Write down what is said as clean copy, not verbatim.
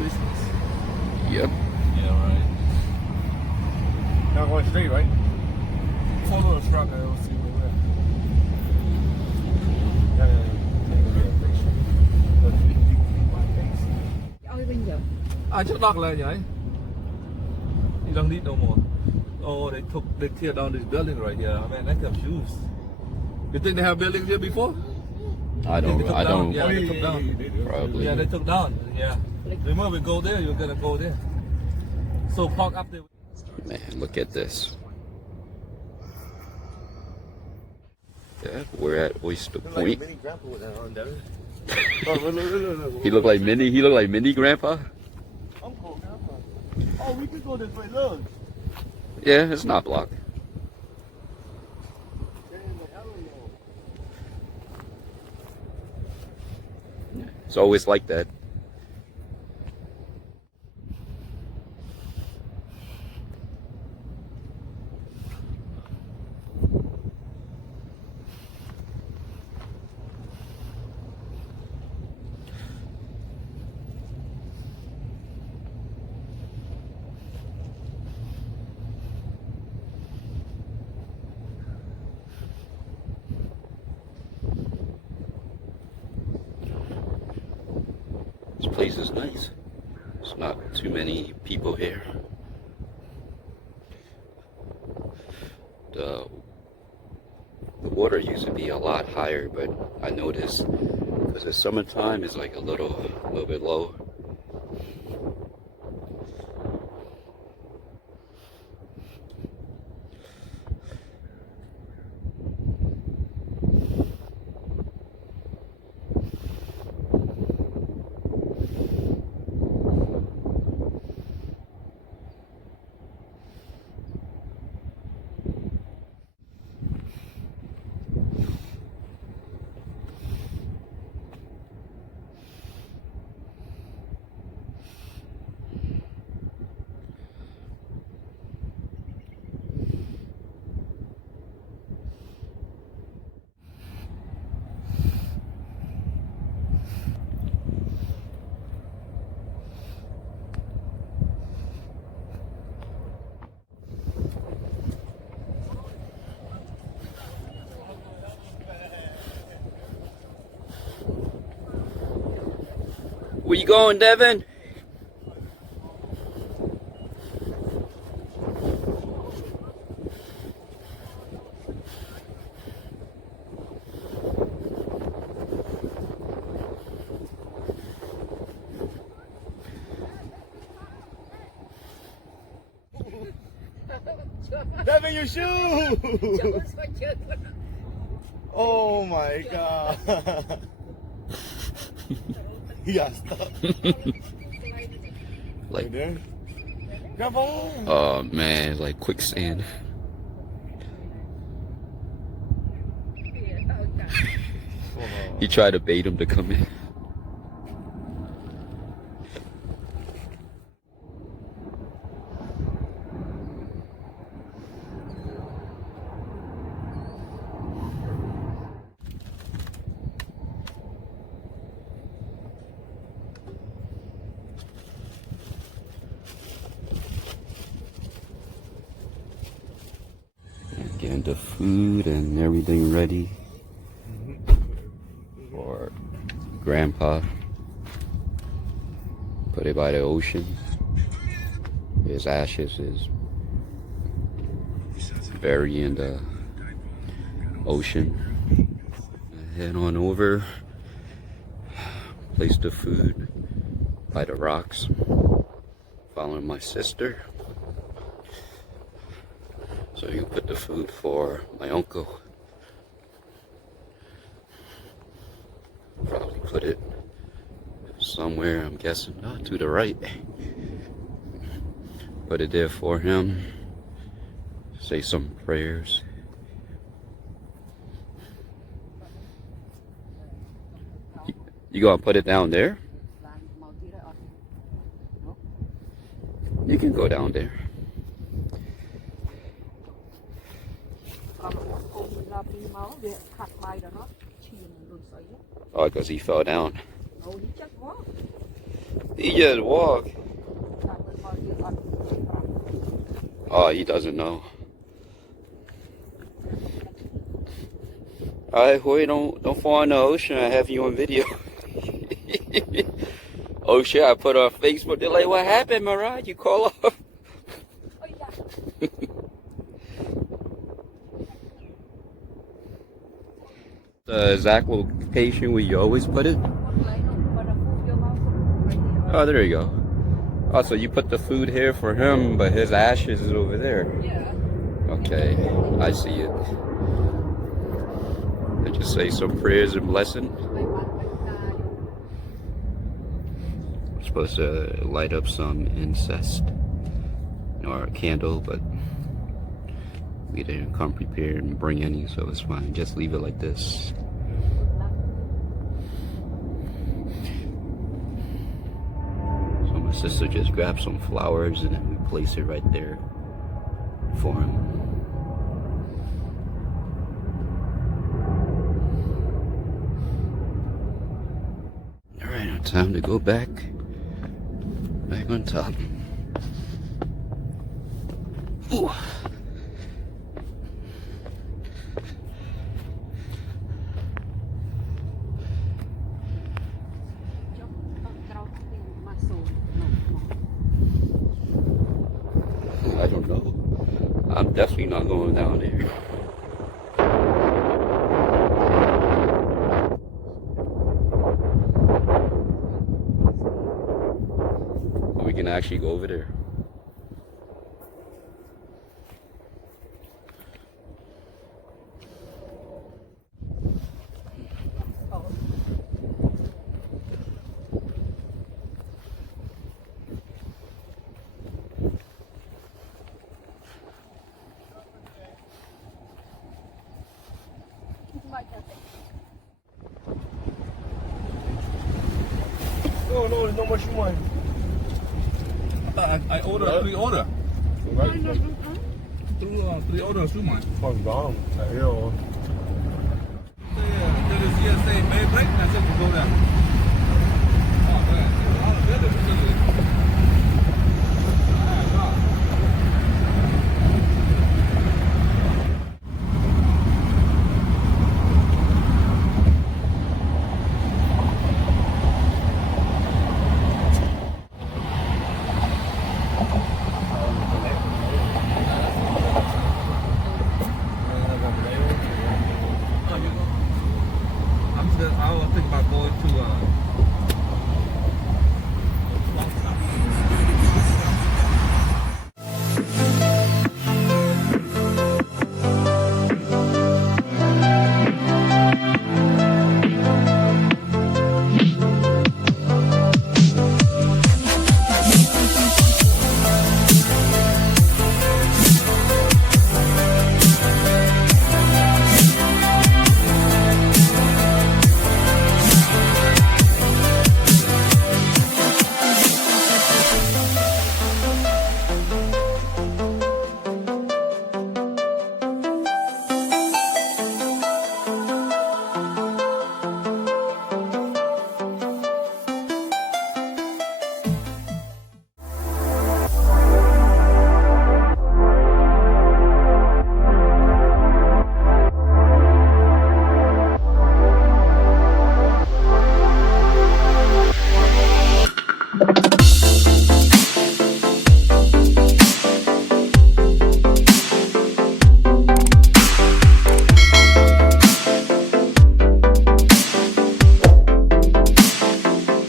business. Yep. Yeah, right. Now going straight, right? Follow the truck, I don't see where we're I just knock like that. You don't need no more. Oh, they tear down this building right here. I mean, I confused. You think they have buildings here before? I don't. Yeah, they took down. Probably. Yeah, they took down. Yeah. Remember, we go there, you're gonna go there. So park up there. Man, look at this. Yeah, we're at Oyster Point. He looked like Minnie. He looked like Minnie, Grandpa. Uncle, Grandpa. Oh, we could go this way. Look. Yeah, it's not blocked. It's always like that. This place is nice. There's not too many people here. The water used to be a lot higher, but I noticed because the summertime is like a little bit low. Where you going, Devin? Devin, your shoe! Oh my god. He got stuck. Like, Right there. Grandpa! oh man, like quicksand. He tried to bait him to come in. Getting the food and everything ready for Grandpa. Put it by the ocean. His ashes is buried in the ocean. Head on over. Place the food by the rocks. Following my sister. So you can put the food for my uncle. Probably put it somewhere, I'm guessing, to the right. Put it there for him. Say some prayers. You gonna put it down there? You can go down there. Oh, because he fell down. He just walk. Oh, he doesn't know. Alright, Hoy, don't fall in the ocean. I have you on video. Oh shit, I put on Facebook. They're like, what happened, Mariah? You call off? Oh, yeah. The exact location where you always put it? Oh, there you go. Oh, so you put the food here for him, but his ashes is over there. Yeah. Okay, I see it. I just say some prayers and blessing. We're supposed to light up some incense or a candle, but we didn't come prepared and bring any, so it's fine. Just leave it like this. So my sister just grabbed some flowers and then we place it right there for him. Alright, time to go back on top. Ooh. I don't know. I'm definitely not going down there. We can actually go over there. No, there's not much money. I ordered pre-order. Pre-order too much. Oh, gone. Hell. There is say May break, I said to go there. Oh man,